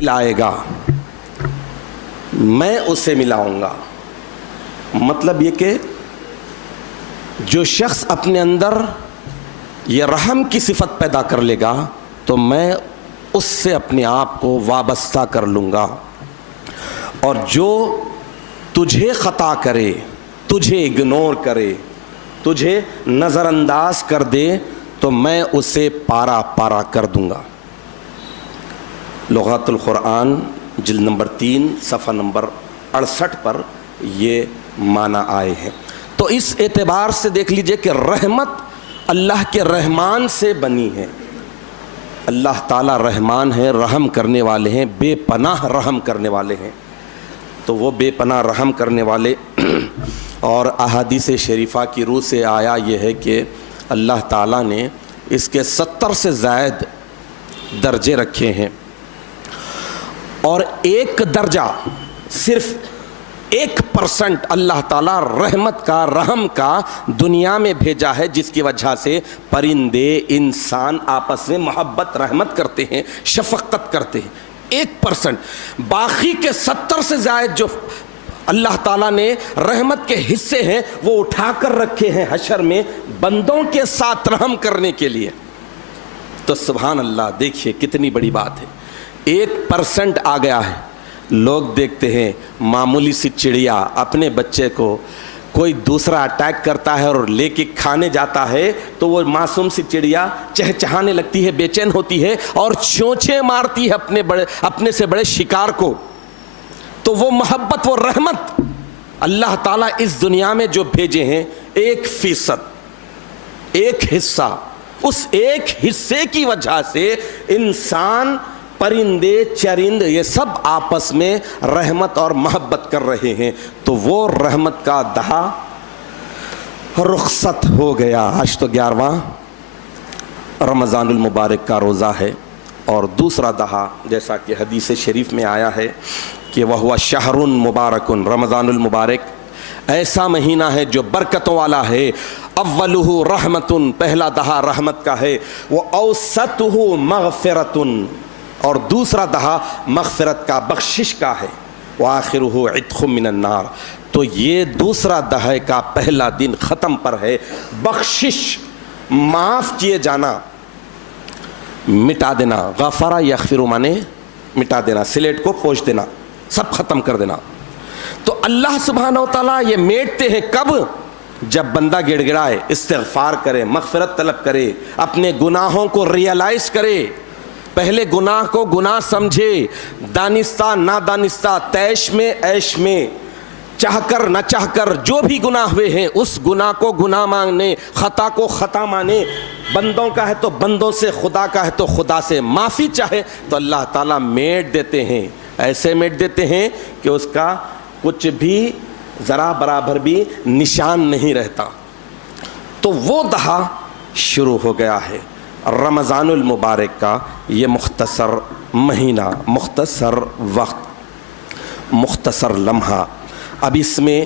کھلائے گا میں اسے ملاؤں گا. مطلب یہ کہ جو شخص اپنے اندر یہ رحم کی صفت پیدا کر لے گا تو میں اس سے اپنے آپ کو وابستہ کر لوں گا. اور جو تجھے خطا کرے, تجھے اگنور کرے, تجھے نظر انداز کر دے تو میں اسے پارا پارا کر دوں گا. لغات القرآن جلد نمبر 3 صفحہ نمبر 68 پر یہ معنی آئے ہیں. تو اس اعتبار سے دیکھ لیجئے کہ رحمت اللہ کے رحمان سے بنی ہے. اللہ تعالیٰ رحمان ہے, رحم کرنے والے ہیں, بے پناہ رحم کرنے والے ہیں. تو وہ بے پناہ رحم کرنے والے اور احادیث شریفہ کی روح سے آیا یہ ہے کہ اللہ تعالیٰ نے اس کے 70 سے زائد درجے رکھے ہیں, اور ایک درجہ صرف 1% اللہ تعالیٰ رحمت کا, رحم کا دنیا میں بھیجا ہے, جس کی وجہ سے پرندے انسان آپس میں محبت رحمت کرتے ہیں, شفقت کرتے ہیں. 1%. باقی کے 70 سے زائد جو اللہ تعالیٰ نے رحمت کے حصے ہیں وہ اٹھا کر رکھے ہیں حشر میں بندوں کے ساتھ رحم کرنے کے لیے. تو سبحان اللہ, دیکھیے کتنی بڑی بات ہے. 1% آ گیا ہے. لوگ دیکھتے ہیں معمولی سی چڑیا اپنے بچے کو کوئی دوسرا اٹیک کرتا ہے اور لے کے کھانے جاتا ہے تو وہ معصوم سی چڑیا چہچہانے لگتی ہے, بے چین ہوتی ہے اور چونچیں مارتی ہے اپنے سے بڑے شکار کو. تو وہ محبت, وہ رحمت اللہ تعالیٰ اس دنیا میں جو بھیجے ہیں 1%, ایک حصہ, اس ایک حصے کی وجہ سے انسان, پرندے, چرند یہ سب آپس میں رحمت اور محبت کر رہے ہیں. تو وہ رحمت کا دہا رخصت ہو گیا. آج تو 11واں رمضان المبارک کا روزہ ہے, اور دوسرا دہا جیسا کہ حدیث شریف میں آیا ہے کہ وَهُوَ شَهْرٌ مُبَارَكٌ, رمضان المبارک ایسا مہینہ ہے جو برکتوں والا ہے. اولہ رحمتن, پہلا دہا رحمت کا ہے. وَأَوْسَطُهُ مَغْفِرَةٌ, اور دوسرا دہا مغفرت کا, بخشش کا ہے. وَآخِرُهُ عِتْقٌ مِّنَ النَّارِ, تو یہ دوسرا دہے کا پہلا دن ختم پر ہے. بخشش, معاف کیے جانا, مٹا دینا. غفرہ یغفر مانے مٹا دینا, سلیٹ کو پوچھ دینا, سب ختم کر دینا. تو اللہ سبحانہ و تعالیٰ یہ میٹتے ہیں کب؟ جب بندہ گڑ گڑائے, استغفار کرے, مغفرت طلب کرے, اپنے گناہوں کو ریئلائز کرے. پہلے گناہ کو گناہ سمجھے, دانستہ نادانستہ, تیش میں عیش میں, چاہ کر نہ چاہ کر جو بھی گناہ ہوئے ہیں اس گناہ کو گناہ ماننے, خطا کو خطا مانے. بندوں کا ہے تو بندوں سے, خدا کا ہے تو خدا سے معافی چاہے, تو اللہ تعالیٰ میٹ دیتے ہیں. ایسے میٹ دیتے ہیں کہ اس کا کچھ بھی ذرا برابر بھی نشان نہیں رہتا. تو وہ دہا شروع ہو گیا ہے رمضان المبارک کا. یہ مختصر مہینہ, مختصر وقت, مختصر لمحہ. اب اس میں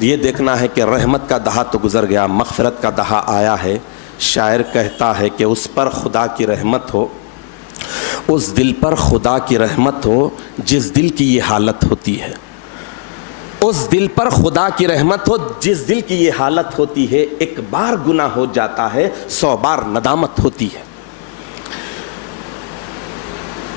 یہ دیکھنا ہے کہ رحمت کا دہا تو گزر گیا, مغفرت کا دہا آیا ہے. شاعر کہتا ہے کہ اس پر خدا کی رحمت ہو, اس دل پر خدا کی رحمت ہو جس دل کی یہ حالت ہوتی ہے. اس دل پر خدا کی رحمت ہو جس دل کی یہ حالت ہوتی ہے. ایک بار گناہ ہو جاتا ہے 100 بار ندامت ہوتی ہے.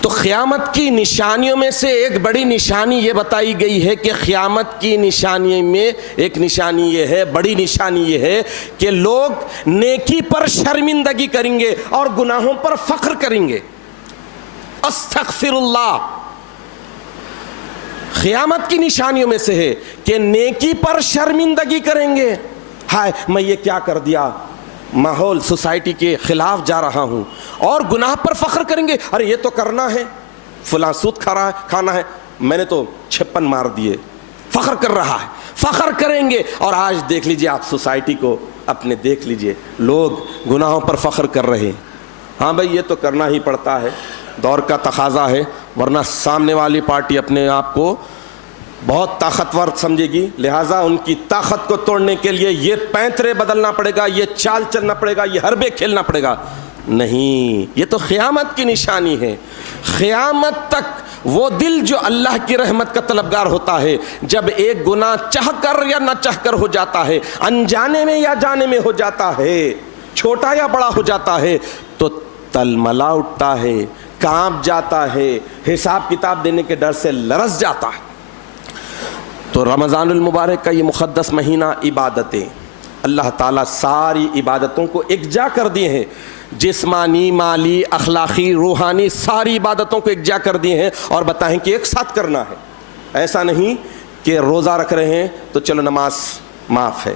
تو قیامت کی نشانیوں میں سے ایک بڑی نشانی یہ بتائی گئی ہے کہ قیامت کی نشانی میں ایک نشانی یہ ہے, بڑی نشانی یہ ہے کہ لوگ نیکی پر شرمندگی کریں گے اور گناہوں پر فخر کریں گے. استغفر اللہ. قیامت کی نشانیوں میں سے ہے کہ نیکی پر شرمندگی کریں گے. ہائے میں یہ کیا کر دیا, ماحول سوسائٹی کے خلاف جا رہا ہوں. اور گناہ پر فخر کریں گے, ارے یہ تو کرنا ہے, فلاں سود کھانا ہے, میں نے تو 56 مار دیے. فخر کر رہا ہے, فخر کریں گے. اور آج دیکھ لیجئے آپ سوسائٹی کو اپنے دیکھ لیجئے, لوگ گناہوں پر فخر کر رہے ہیں. ہاں بھائی یہ تو کرنا ہی پڑتا ہے, دور کا تقاضا ہے, ورنہ سامنے والی پارٹی اپنے آپ کو بہت طاقتور سمجھے گی, لہٰذا ان کی طاقت کو توڑنے کے لیے یہ پینترے بدلنا پڑے گا, یہ چال چلنا پڑے گا, یہ حربے کھیلنا پڑے گا. نہیں, یہ تو قیامت کی نشانی ہے. قیامت تک وہ دل جو اللہ کی رحمت کا طلبگار ہوتا ہے، جب ایک گناہ چاہ کر یا نہ چاہ کر ہو جاتا ہے، انجانے میں یا جانے میں ہو جاتا ہے، چھوٹا یا بڑا ہو جاتا ہے، تو تلملا اٹھتا ہے، کانپ جاتا ہے، حساب کتاب دینے کے ڈر سے لرز جاتا ہے۔ تو رمضان المبارک کا یہ مقدس مہینہ عبادتیں، اللہ تعالیٰ ساری عبادتوں کو یکجا کر دیے ہیں، جسمانی، مالی، اخلاقی، روحانی، ساری عبادتوں کو یکجا کر دیے ہیں، اور بتائیں کہ ایک ساتھ کرنا ہے۔ ایسا نہیں کہ روزہ رکھ رہے ہیں تو چلو نماز معاف ہے،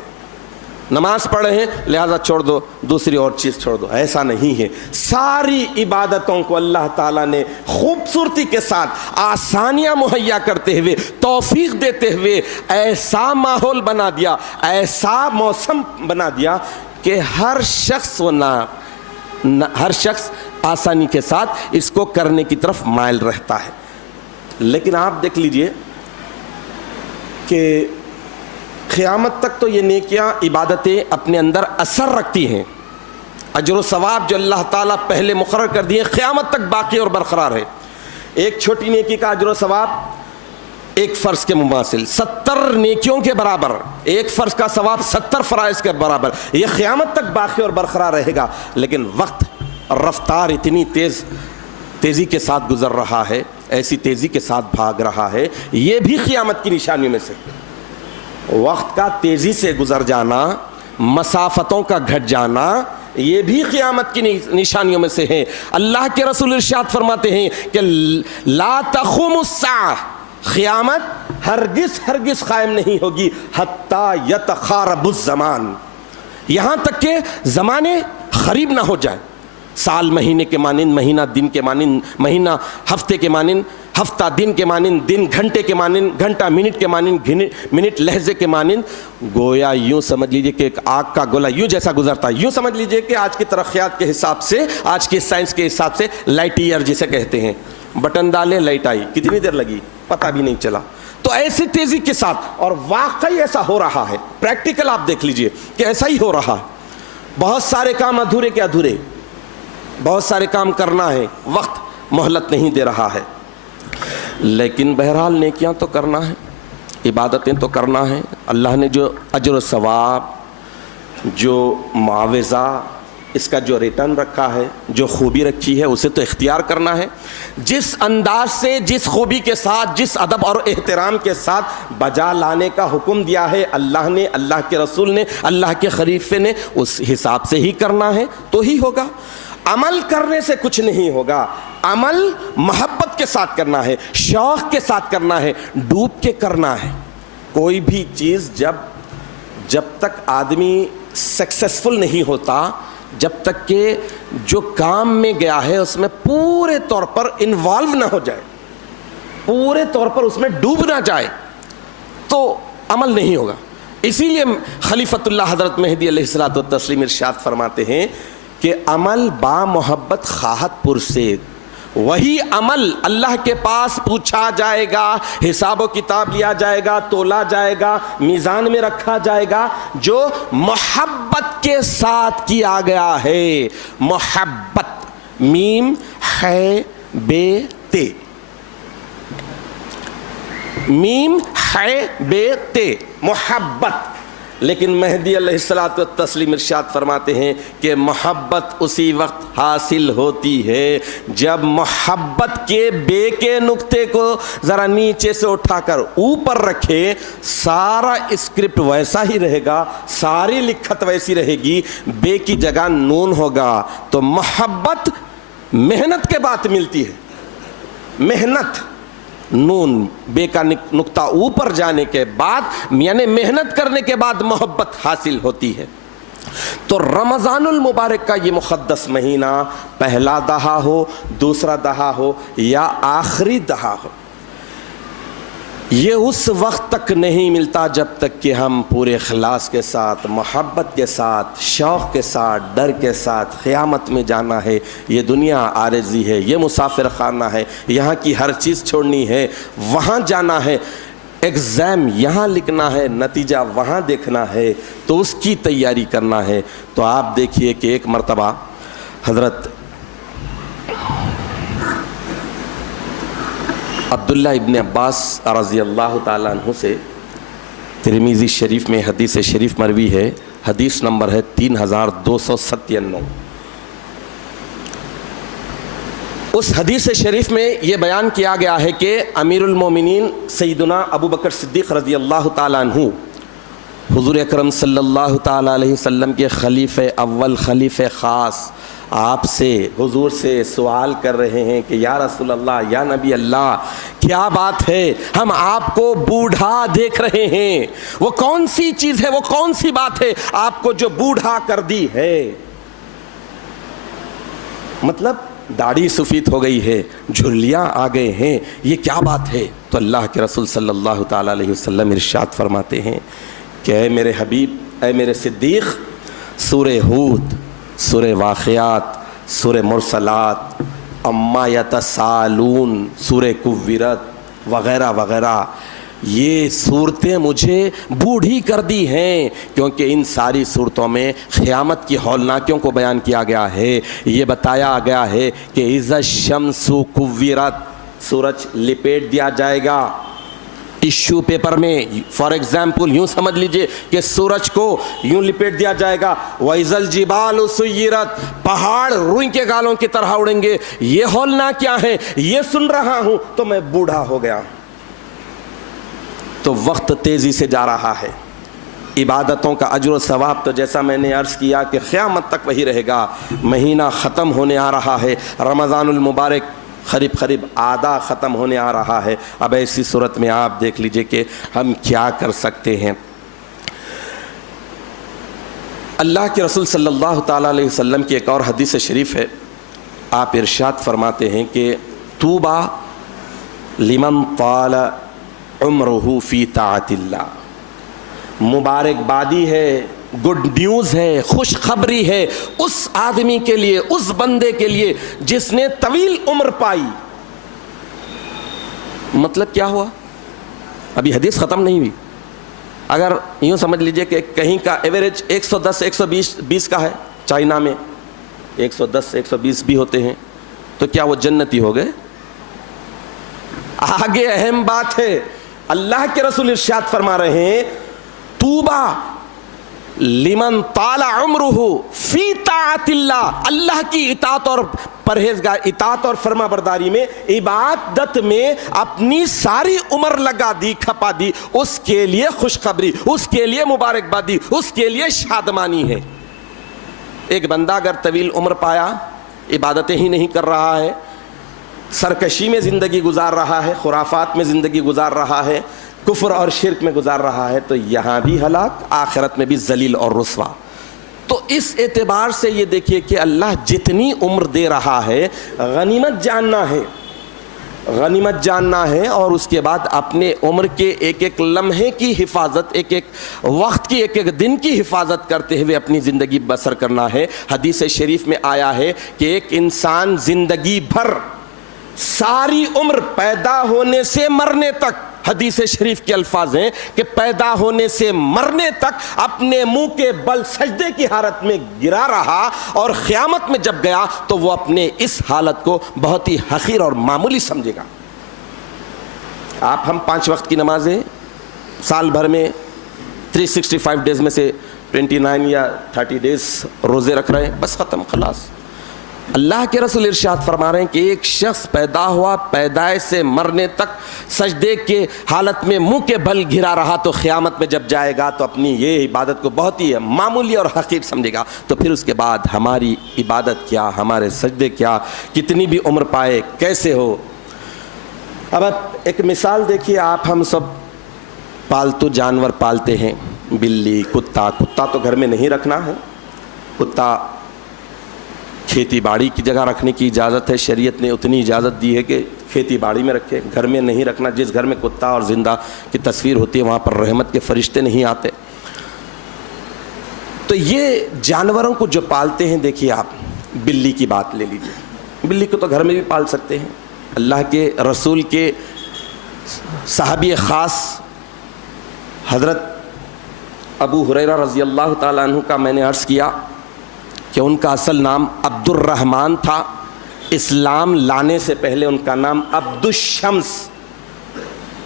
نماز پڑھ رہے ہیں لہذا چھوڑ دو، دوسری اور چیز چھوڑ دو، ایسا نہیں ہے۔ ساری عبادتوں کو اللہ تعالیٰ نے خوبصورتی کے ساتھ آسانیاں مہیا کرتے ہوئے، توفیق دیتے ہوئے ایسا ماحول بنا دیا، ایسا موسم بنا دیا کہ ہر شخص آسانی کے ساتھ اس کو کرنے کی طرف مائل رہتا ہے۔ لیکن آپ دیکھ لیجئے کہ قیامت تک تو یہ نیکیاں، عبادتیں اپنے اندر اثر رکھتی ہیں، اجر و ثواب جو اللہ تعالیٰ پہلے مقرر کر دیے قیامت تک باقی اور برقرار ہے۔ ایک چھوٹی نیکی کا اجر و ثواب ایک فرض کے مماثل، 70 نیکیوں کے برابر، ایک فرض کا ثواب 70 فرائض کے برابر، یہ قیامت تک باقی اور برقرار رہے گا۔ لیکن وقت رفتار اتنی تیزی کے ساتھ گزر رہا ہے، ایسی تیزی کے ساتھ بھاگ رہا ہے، یہ بھی قیامت کی نشانیوں میں سے۔ وقت کا تیزی سے گزر جانا، مسافتوں کا گھٹ جانا، یہ بھی قیامت کی نشانیوں میں سے ہے۔ اللہ کے رسول ارشاد فرماتے ہیں کہ لا تقوم الساعہ، قیامت ہرگز قائم نہیں ہوگی حتی یتقارب الزمان، یہاں تک کہ زمانے قریب نہ ہو جائے۔ سال مہینے کے مانند، مہینہ دن کے مانند، مہینہ ہفتے کے مانند، ہفتہ دن کے مانند، دن گھنٹے کے مانند، گھنٹہ منٹ کے مانند، منٹ لہجے کے مانند، گویا یوں سمجھ لیجئے کہ ایک آگ کا گولا یوں جیسا گزرتا ہے۔ یوں سمجھ لیجئے کہ آج کی ترقیات کے حساب سے، آج کی سائنس کے حساب سے لائٹ ایئر جسے کہتے ہیں، بٹن ڈالے لائٹ آئی، کتنی دیر لگی پتہ بھی نہیں چلا۔ تو ایسی تیزی کے ساتھ، اور واقعی ایسا ہو رہا ہے، پریکٹیکل آپ دیکھ لیجئے کہ ایسا ہی ہو رہا ہے۔ بہت سارے کام ادھورے کے ادھورے، بہت سارے کام کرنا ہے، وقت مہلت نہیں دے رہا ہے، لیکن بہرحال نیکیاں تو کرنا ہے، عبادتیں تو کرنا ہے۔ اللہ نے جو اجر و ثواب، جو معاوضہ، اس کا جو ریٹرن رکھا ہے، جو خوبی رکھی ہے، اسے تو اختیار کرنا ہے۔ جس انداز سے، جس خوبی کے ساتھ، جس ادب اور احترام کے ساتھ بجا لانے کا حکم دیا ہے اللہ نے، اللہ کے رسول نے، اللہ کے خلیفے نے، اس حساب سے ہی کرنا ہے تو ہی ہوگا۔ عمل کرنے سے کچھ نہیں ہوگا، عمل محبت کے ساتھ کرنا ہے، شوق کے ساتھ کرنا ہے، ڈوب کے کرنا ہے۔ کوئی بھی چیز جب تک آدمی سکسیسفل نہیں ہوتا، جب تک کہ جو کام میں گیا ہے اس میں پورے طور پر انوالو نہ ہو جائے، پورے طور پر اس میں ڈوب نہ جائے، تو عمل نہیں ہوگا۔ اسی لیے خلیفۃ اللہ حضرت مہدی علیہ الصلوۃ والتسلیم ارشاد فرماتے ہیں کہ عمل با محبت خواہت پرسید، وہی عمل اللہ کے پاس پوچھا جائے گا، حساب و کتاب لیا جائے گا، تولا جائے گا، میزان میں رکھا جائے گا، جو محبت کے ساتھ کیا گیا ہے۔ محبت، میم ہے بے تے، میم ہے بے تے، محبت۔ لیکن مہدی علیہ الصلوۃ والتسلیم ارشاد فرماتے ہیں کہ محبت اسی وقت حاصل ہوتی ہے جب محبت کے بے کے نقطے کو ذرا نیچے سے اٹھا کر اوپر رکھے، سارا اسکرپٹ ویسا ہی رہے گا، ساری لکھت ویسی رہے گی، بے کی جگہ نون ہوگا۔ تو محبت محنت کے بعد ملتی ہے، محنت، نون بے کا نقطہ اوپر جانے کے بعد، یعنی محنت کرنے کے بعد محبت حاصل ہوتی ہے۔ تو رمضان المبارک کا یہ مقدس مہینہ، پہلا دہا ہو، دوسرا دہا ہو یا آخری دہا ہو، یہ اس وقت تک نہیں ملتا جب تک کہ ہم پورے اخلاص کے ساتھ، محبت کے ساتھ، شوق کے ساتھ، ڈر کے ساتھ قیامت میں جانا ہے۔ یہ دنیا عارضی ہے، یہ مسافر خانہ ہے، یہاں کی ہر چیز چھوڑنی ہے، وہاں جانا ہے، ایگزام یہاں لکھنا ہے، نتیجہ وہاں دیکھنا ہے، تو اس کی تیاری کرنا ہے۔ تو آپ دیکھیے کہ ایک مرتبہ حضرت عبداللہ ابن عباس رضی اللہ تعالیٰ عنہ سے ترمذی شریف میں حدیث شریف مروی ہے، حدیث نمبر ہے 3297۔ اس حدیث شریف میں یہ بیان کیا گیا ہے کہ امیر المومنین سیدنا ابو بکر صدیق رضی اللہ تعالیٰ عنہ حضور اکرم صلی اللہ تعالیٰ علیہ وسلم کے خلیفہ اول، خلیفہ خاص، آپ سے، حضور سے سوال کر رہے ہیں کہ یا رسول اللہ، یا نبی اللہ، کیا بات ہے، ہم آپ کو بوڑھا دیکھ رہے ہیں، وہ کون سی چیز ہے، وہ کون سی بات ہے آپ کو جو بوڑھا کر دی ہے؟ مطلب داڑھی سفید ہو گئی ہے، جھلیاں آ گئے ہیں، یہ کیا بات ہے؟ تو اللہ کے رسول صلی اللہ تعالیٰ علیہ وسلم ارشاد فرماتے ہیں کہ اے میرے حبیب، اے میرے صدیق، سورہ ہود، سورہ واقعات، سورہ مرسلات، اما یتسالون، سورہ کویرت وغیرہ وغیرہ، یہ صورتیں مجھے بوڑھی کر دی ہیں، کیونکہ ان ساری صورتوں میں قیامت کی ہولناکیوں کو بیان کیا گیا ہے۔ یہ بتایا گیا ہے کہ اذا الشمس کویرت، سورج لپیٹ دیا جائے گا ٹشو پیپر میں، فار ایگزامپل یوں سمجھ لیجئے کہ سورج کو یوں لپیٹ دیا جائے گا، وَإِذَا الْجِبَالُ سُيِّرَتْ، پہاڑ روئی کے گالوں کی طرح اڑیں گے۔ یہ ہولنا کیا ہے، یہ سن رہا ہوں تو میں بوڑھا ہو گیا۔ تو وقت تیزی سے جا رہا ہے، عبادتوں کا اجر و ثواب تو جیسا میں نے عرض کیا کہ قیامت تک وہی رہے گا۔ مہینہ ختم ہونے آ رہا ہے، رمضان المبارک قریب آدھا ختم ہونے آ رہا ہے۔ اب ایسی صورت میں آپ دیکھ لیجئے کہ ہم کیا کر سکتے ہیں۔ اللہ کے رسول صلی اللہ تعالیٰ علیہ وسلم کی ایک اور حدیث شریف ہے، آپ ارشاد فرماتے ہیں کہ طوبیٰ لمن طال عمرہ فی طاعت اللہ، مبارکبادی ہے، گڈ نیوز ہے، خوشخبری ہے اس آدمی کے لیے، اس بندے کے لیے جس نے طویل عمر پائی۔ مطلب کیا ہوا؟ ابھی حدیث ختم نہیں ہوئی۔ اگر یوں سمجھ لیجئے کہ کہیں کا ایوریج 110 120 کا ہے، چائنا میں 110 120 بھی ہوتے ہیں، تو کیا وہ جنتی ہو گئے؟ آگے اہم بات ہے، اللہ کے رسول ارشاد فرما رہے ہیں طوبیٰ لمن طال عمرہ فی طاعت اللہ، اللہ کی اطاعت اور پرہیزگار، اطاعت اور فرما برداری میں، عبادت میں اپنی ساری عمر لگا دی، کھپا دی، اس کے لیے خوشخبری، اس کے لیے مبارکبادی، اس کے لیے شادمانی ہے۔ ایک بندہ اگر طویل عمر پایا، عبادتیں ہی نہیں کر رہا ہے، سرکشی میں زندگی گزار رہا ہے، خرافات میں زندگی گزار رہا ہے، کفر اور شرک میں گزار رہا ہے، تو یہاں بھی ہلاک، آخرت میں بھی ذلیل اور رسوا۔ تو اس اعتبار سے یہ دیکھیے کہ اللہ جتنی عمر دے رہا ہے، غنیمت جاننا ہے، غنیمت جاننا ہے، اور اس کے بعد اپنے عمر کے ایک ایک لمحے کی حفاظت، ایک ایک وقت کی، ایک ایک دن کی حفاظت کرتے ہوئے اپنی زندگی بسر کرنا ہے۔ حدیث شریف میں آیا ہے کہ ایک انسان زندگی بھر، ساری عمر، پیدا ہونے سے مرنے تک، حدیث شریف کے الفاظ ہیں کہ پیدا ہونے سے مرنے تک اپنے منہ کے بل سجدے کی حالت میں گرا رہا، اور قیامت میں جب گیا تو وہ اپنے اس حالت کو بہت ہی حقیر اور معمولی سمجھے گا۔ ہم 5 وقت کی نمازیں سال بھر میں 365 ڈیز میں سے 29 یا 30 ڈیز روزے رکھ رہے ہیں، بس ختم، خلاص۔ اللہ کے رسول ارشاد فرما رہے ہیں کہ ایک شخص پیدا ہوا، پیدائش سے مرنے تک سجدے کے حالت میں منہ کے بل گرا رہا، تو قیامت میں جب جائے گا تو اپنی یہ عبادت کو بہت ہی معمولی اور حقیر سمجھے گا۔ تو پھر اس کے بعد ہماری عبادت کیا، ہمارے سجدے کیا، کتنی بھی عمر پائے، کیسے ہو۔ اب ایک مثال دیکھیے، ہم سب پالتو جانور پالتے ہیں، بلی، کتا تو گھر میں نہیں رکھنا ہے، کتا کھیتی باڑی کی جگہ رکھنے کی اجازت ہے، شریعت نے اتنی اجازت دی ہے کہ کھیتی باڑی میں رکھے، گھر میں نہیں رکھنا۔ جس گھر میں کتا اور زندہ کی تصویر ہوتی ہے وہاں پر رحمت کے فرشتے نہیں آتے۔ تو یہ جانوروں کو جو پالتے ہیں، دیکھیے آپ بلی کی بات لے لیجیے، بلی کو تو گھر میں بھی پال سکتے ہیں۔ اللہ کے رسول کے صحابی خاص حضرت ابو ہریرہ رضی اللہ تعالیٰ عنہ کا میں نے عرض کیا کہ ان کا اصل نام عبد الرحمن تھا، اسلام لانے سے پہلے ان کا نام عبد الشمس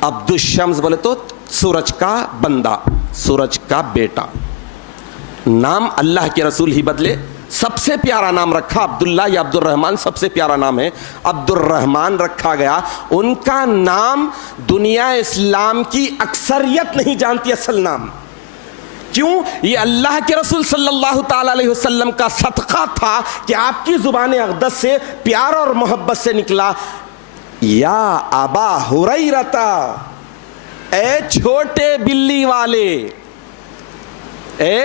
عبد الشمس بولے تو سورج کا بندہ، سورج کا بیٹا. نام اللہ کے رسول ہی بدلے. سب سے پیارا نام رکھا عبداللہ یا عبد الرحمن، سب سے پیارا نام ہے عبد الرحمن رکھا گیا. ان کا نام دنیا اسلام کی اکثریت نہیں جانتی اصل نام. کیوں؟ یہ اللہ کے رسول صلی اللہ تعالی علیہ وسلم کا صدقہ تھا کہ آپ کی زبان اقدس سے پیار اور محبت سے نکلا یا ابا ہریرہ، اے چھوٹے بلی والے، اے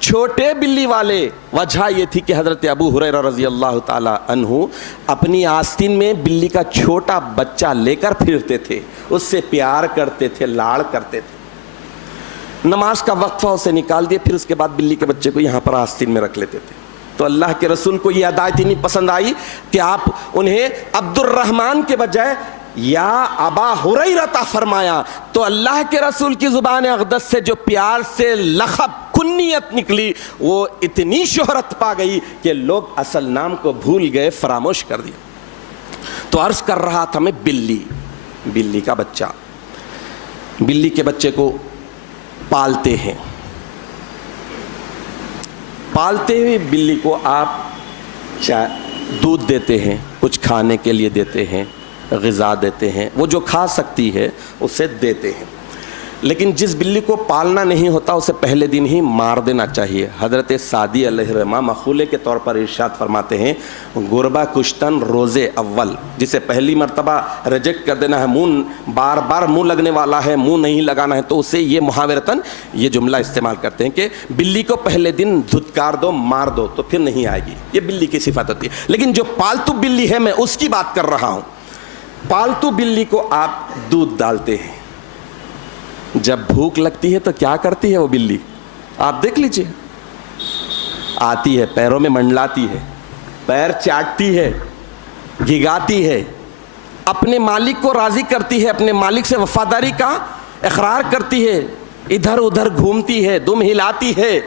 چھوٹے بلی والے. وجہ یہ تھی کہ حضرت ابو ہریرہ رضی اللہ تعالی عنہ اپنی آستین میں بلی کا چھوٹا بچہ لے کر پھرتے تھے، اس سے پیار کرتے تھے، لاڑ کرتے تھے. نماز کا وقفہ اسے نکال دیا، پھر اس کے بعد بلی کے بچے کو یہاں پر آستین میں رکھ لیتے تھے. تو اللہ کے رسول کو یہ ادا اتنی پسند آئی کہ آپ انہیں عبد الرحمن کے بجائے یا ابا ہریرہ فرمایا. تو اللہ کے رسول کی زبان اقدس سے جو پیار سے لقب کنیت نکلی وہ اتنی شہرت پا گئی کہ لوگ اصل نام کو بھول گئے، فراموش کر دیا. تو عرض کر رہا تھا میں بلی کا بچہ. بلی کے بچے کو پالتے ہیں. پالتے ہوئے بلی کو آپ دودھ دیتے ہیں، کچھ کھانے کے لیے دیتے ہیں، غذا دیتے ہیں، وہ جو کھا سکتی ہے اسے دیتے ہیں. لیکن جس بلی کو پالنا نہیں ہوتا اسے پہلے دن ہی مار دینا چاہیے. حضرت سعدی علیہ الرحمہ مخولے کے طور پر ارشاد فرماتے ہیں گربہ کشتن روز اول، جسے پہلی مرتبہ ریجیکٹ کر دینا ہے، منہ بار بار منہ لگنے والا ہے، منہ نہیں لگانا ہے، تو اسے یہ محاورتاً یہ جملہ استعمال کرتے ہیں کہ بلی کو پہلے دن دھتکار دو، مار دو تو پھر نہیں آئے گی. یہ بلی کی صفت ہوتی ہے. لیکن جو پالتو بلی ہے میں اس کی بات کر رہا ہوں. پالتو بلی کو آپ دودھ ڈالتے ہیں، جب بھوک لگتی ہے تو کیا کرتی ہے وہ بلی؟ آپ دیکھ لیجئے، آتی ہے، پیروں میں منڈلاتی ہے، پیر چاٹتی ہے، گھگاتی ہے، اپنے مالک کو راضی کرتی ہے، اپنے مالک سے وفاداری کا اقرار کرتی ہے، ادھر ادھر گھومتی ہے، دم ہلاتی ہے.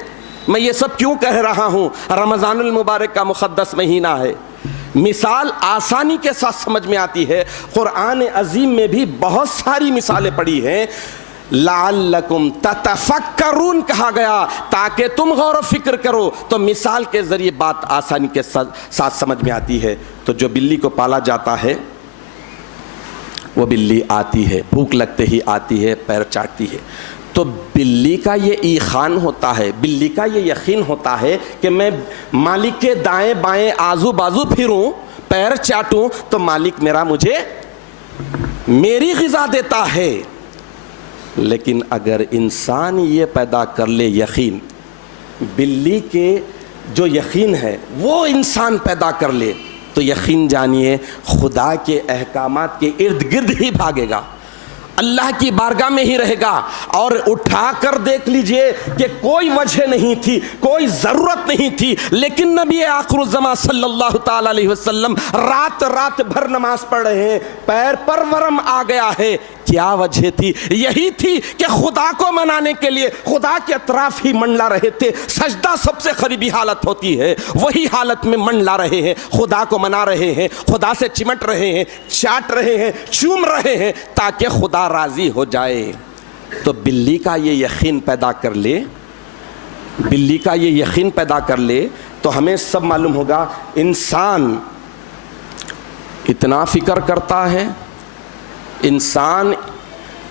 میں یہ سب کیوں کہہ رہا ہوں؟ رمضان المبارک کا مقدس مہینہ ہے. مثال آسانی کے ساتھ سمجھ میں آتی ہے. قرآن عظیم میں بھی بہت ساری مثالیں پڑی ہیں. لعلکم تتفکرون کہا گیا تاکہ تم غور و فکر کرو. تو مثال کے ذریعے بات آسانی کے ساتھ سمجھ میں آتی ہے. تو جو بلی کو پالا جاتا ہے وہ بلی آتی ہے، بھوک لگتے ہی آتی ہے، پیر چاٹتی ہے. تو بلی کا یہ ایخان ہوتا ہے، بلی کا یہ یقین ہوتا ہے کہ میں مالک کے دائیں بائیں آزو بازو پھروں، پیر چاٹوں تو مالک میرا مجھے میری غذا دیتا ہے. لیکن اگر انسان یہ پیدا کر لے یقین، بلی کے جو یقین ہے وہ انسان پیدا کر لے، تو یقین جانیے خدا کے احکامات کے ارد گرد ہی بھاگے گا، اللہ کی بارگاہ میں ہی رہے گا. اور اٹھا کر دیکھ لیجئے کہ کوئی وجہ نہیں تھی، کوئی ضرورت نہیں تھی، لیکن نبی آخر الزمان صلی اللہ تعالی علیہ وسلم رات بھر نماز پڑھ رہے ہیں، پیر پر ورم آ گیا ہے. کیا وجہ تھی؟ یہی تھی کہ خدا کو منانے کے لیے خدا کے اطراف ہی منڈلا رہے تھے. سجدہ سب سے قریبی حالت ہوتی ہے، وہی حالت میں منڈلا رہے ہیں، خدا کو منا رہے ہیں، خدا سے چمٹ رہے ہیں، چاٹ رہے ہیں، چوم رہے ہیں تاکہ خدا راضی ہو جائے. تو بلی کا یہ یقین پیدا کر لے، بلی کا یہ یقین پیدا کر لے تو ہمیں سب معلوم ہوگا. انسان اتنا فکر کرتا ہے، انسان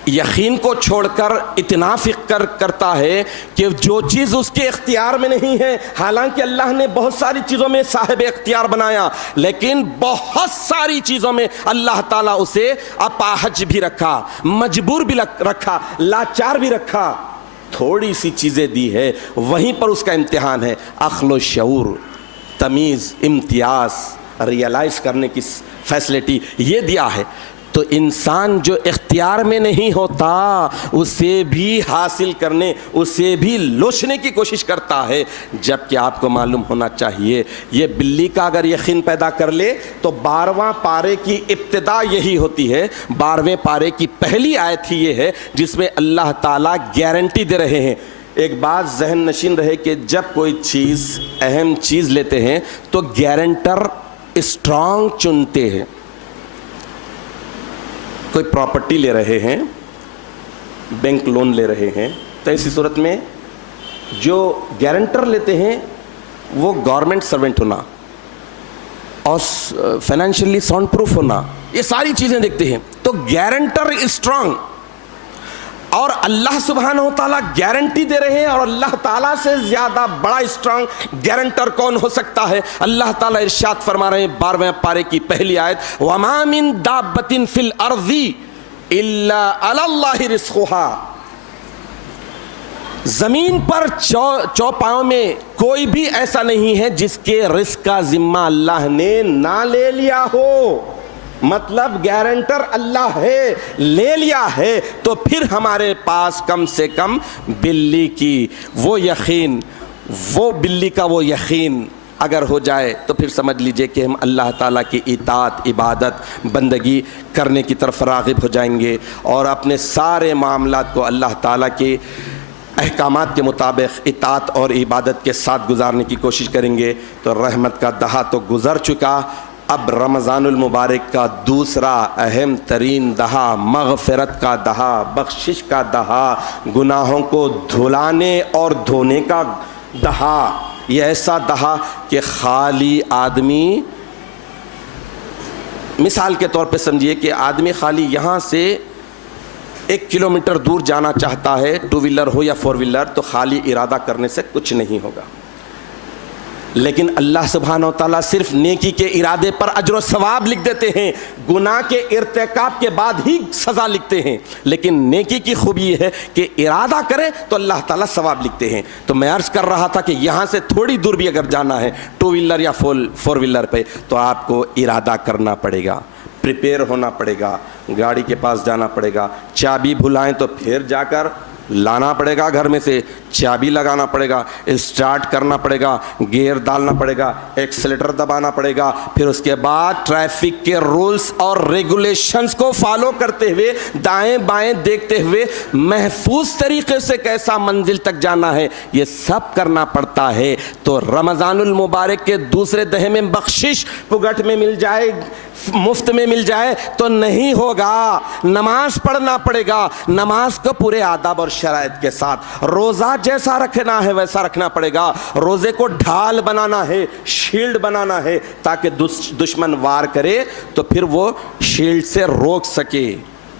یقین کو چھوڑ کر اتنا فکر کرتا ہے کہ جو چیز اس کے اختیار میں نہیں ہے، حالانکہ اللہ نے بہت ساری چیزوں میں صاحب اختیار بنایا، لیکن بہت ساری چیزوں میں اللہ تعالیٰ اسے اپاہج بھی رکھا، مجبور بھی رکھا، لاچار بھی رکھا. تھوڑی سی چیزیں دی ہے، وہیں پر اس کا امتحان ہے. عقل و شعور، تمیز، امتیاز، ریئلائز کرنے کی فیسلٹی یہ دیا ہے. تو انسان جو اختیار میں نہیں ہوتا اسے بھی حاصل کرنے، اسے بھی لوچنے کی کوشش کرتا ہے. جبکہ آپ کو معلوم ہونا چاہیے یہ بلی کا اگر یقین پیدا کر لے تو 12واں پارے کی ابتدا یہی ہوتی ہے. 12ویں پارے کی پہلی آیت ہی یہ ہے جس میں اللہ تعالیٰ گارنٹی دے رہے ہیں. ایک بات ذہن نشین رہے کہ جب کوئی چیز اہم چیز لیتے ہیں تو گارنٹر اسٹرانگ چنتے ہیں. کوئی پراپرٹی لے رہے ہیں، بینک لون لے رہے ہیں، تو ایسی صورت میں جو گارنٹر لیتے ہیں وہ گورنمنٹ سرونٹ ہونا اور فائنینشلی ساؤنڈ پروف ہونا، یہ ساری چیزیں دیکھتے ہیں. تو گارنٹر اسٹرانگ، اور اللہ سبحانہ و تعالیٰ گارنٹی دے رہے ہیں، اور اللہ تعالیٰ سے زیادہ بڑا اسٹرانگ گارنٹر کون ہو سکتا ہے؟ اللہ تعالیٰ ارشاد فرما رہے ہیں 12ویں پارے کی پہلی آیت، وَمَا مِن دَابَّةٍ فِي الْأَرْضِ إِلَّا عَلَى اللَّهِ رِزْقُهَا. زمین پر چوپاؤں میں کوئی بھی ایسا نہیں ہے جس کے رزق کا ذمہ اللہ نے نہ لے لیا ہو. مطلب گارنٹر اللہ ہے، لے لیا ہے تو پھر ہمارے پاس کم سے کم بلی کی وہ یقین، وہ بلی کا وہ یقین اگر ہو جائے تو پھر سمجھ لیجئے کہ ہم اللہ تعالیٰ کی اطاعت، عبادت، بندگی کرنے کی طرف راغب ہو جائیں گے، اور اپنے سارے معاملات کو اللہ تعالیٰ کے احکامات کے مطابق اطاعت اور عبادت کے ساتھ گزارنے کی کوشش کریں گے. تو رحمت کا دہا تو گزر چکا، اب رمضان المبارک کا دوسرا اہم ترین دہا، مغفرت کا دہا، بخشش کا دہا، گناہوں کو دھلانے اور دھونے کا دہا. یہ ایسا دہا کہ خالی آدمی، مثال کے طور پہ سمجھیے کہ آدمی خالی یہاں سے 1 کلومیٹر دور جانا چاہتا ہے، 2 ویلر ہو یا 4 ویلر، تو خالی ارادہ کرنے سے کچھ نہیں ہوگا. لیکن اللہ سبحانہ و تعالیٰ صرف نیکی کے ارادے پر اجر و ثواب لکھ دیتے ہیں، گناہ کے ارتکاب کے بعد ہی سزا لکھتے ہیں. لیکن نیکی کی خوبی یہ ہے کہ ارادہ کرے تو اللہ تعالیٰ ثواب لکھتے ہیں. تو میں عرض کر رہا تھا کہ یہاں سے تھوڑی دور بھی اگر جانا ہے 2 ویلر یا 4 ویلر پہ، تو آپ کو ارادہ کرنا پڑے گا، پریپیئر ہونا پڑے گا، گاڑی کے پاس جانا پڑے گا. چابی بھلائیں تو پھر جا کر لانا پڑے گا، گھر میں سے چابی لگانا پڑے گا، اسٹارٹ کرنا پڑے گا، گیئر ڈالنا پڑے گا، ایکسیلیٹر دبانا پڑے گا، پھر اس کے بعد ٹریفک کے رولز اور ریگولیشنز کو فالو کرتے ہوئے، دائیں بائیں دیکھتے ہوئے محفوظ طریقے سے کیسا منزل تک جانا ہے، یہ سب کرنا پڑتا ہے. تو رمضان المبارک کے دوسرے دہے میں بخشش پگٹ میں مل جائے، مفت میں مل جائے تو نہیں ہوگا. نماز پڑھنا پڑے گا، نماز کو پورے آداب اور شرائط کے ساتھ. روزہ جیسا رکھنا ہے ویسا رکھنا پڑے گا. روزے کو ڈھال بنانا ہے، شیلڈ بنانا ہے، تاکہ دشمن وار کرے تو پھر وہ شیلڈ سے روک سکے.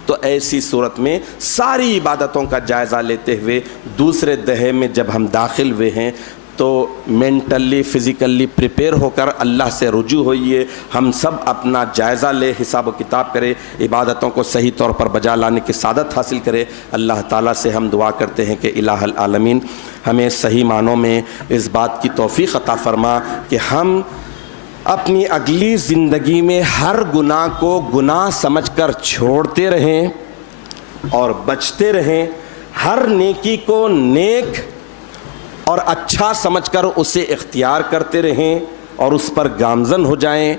تو ایسی صورت میں ساری عبادتوں کا جائزہ لیتے ہوئے دوسرے دہے میں جب ہم داخل ہوئے ہیں تو مینٹلی فزیکلی پریپیئر ہو کر اللہ سے رجوع ہوئیے. ہم سب اپنا جائزہ لے، حساب و کتاب کرے، عبادتوں کو صحیح طور پر بجا لانے کی سعادت حاصل کرے. اللہ تعالیٰ سے ہم دعا کرتے ہیں کہ الہ العالمین ہمیں صحیح معنوں میں اس بات کی توفیق عطا فرما کہ ہم اپنی اگلی زندگی میں ہر گناہ کو گناہ سمجھ کر چھوڑتے رہیں اور بچتے رہیں، ہر نیکی کو نیک اور اچھا سمجھ کر اسے اختیار کرتے رہیں اور اس پر گامزن ہو جائیں.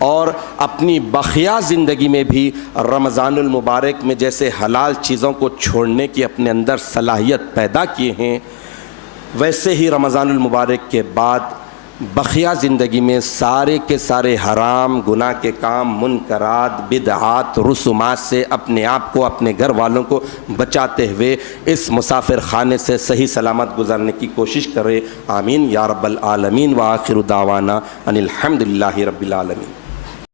اور اپنی بقیہ زندگی میں بھی رمضان المبارک میں جیسے حلال چیزوں کو چھوڑنے کی اپنے اندر صلاحیت پیدا کیے ہیں، ویسے ہی رمضان المبارک کے بعد بقیہ زندگی میں سارے کے سارے حرام گناہ کے کام، منکرات، بدعات، رسومات سے اپنے آپ کو، اپنے گھر والوں کو بچاتے ہوئے اس مسافر خانے سے صحیح سلامت گزارنے کی کوشش کرے. آمین یا رب العالمین. وآخر دعوانا ان الحمد للہ رب العالمین.